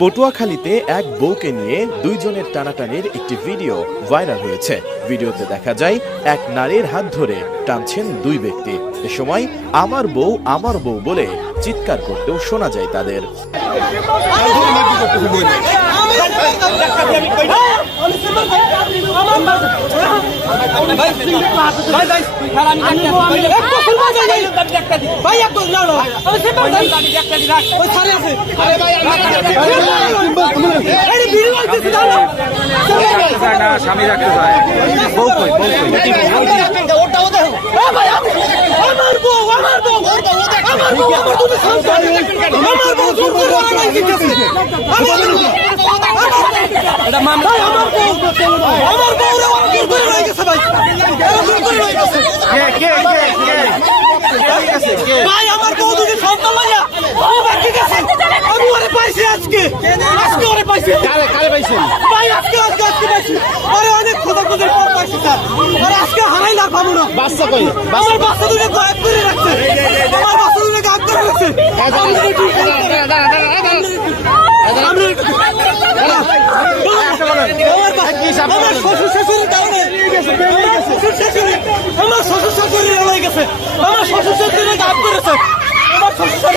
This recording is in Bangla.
পটুয়াখালীতে এক বউকে নিয়ে দুইজনের টানাটানির একটি ভিডিও ভাইরাল হয়েছে। ভিডিওতে দেখা যায়, এক নারীর হাত ধরে টানছেন দুই ব্যক্তি। এ সময় আমার বউ আমার বউ বলে চিৎকার করতেও শোনা যায় তাদের। স্বামী রাখতে চায় বউ কই বউ কই এটা মামলা কে কে কে কে কে গেছে কে? ভাই আমার বউ দুটি সন্তান লইয়া ও বাকি গেছে। আমি ওরে পাইছি আজকে। আজকে ওরে পাইছি। কারে কারে পাইছেন? ভাই আজকে আজকে আজকে পাইছি। আরে অনেক খোঁজা খোঁজের পর পাইছি স্যার। আরে আজকে হারাই না পাবো না। বাচ্চা কই? আমার বাচ্চা দুটো গায়েব করে রাখছে আমার বাচ্চা দুটো গায়েব করে রাখছে আমি- আমার শ্বশুর শাশুড়ির কারণে শাশুড়ি আমার শ্বশুর শাশুড়ি গেছে আমার শ্বশুর শাশুড়ি গায়েব করেছে আমার শ্বশুর শাশুড়ি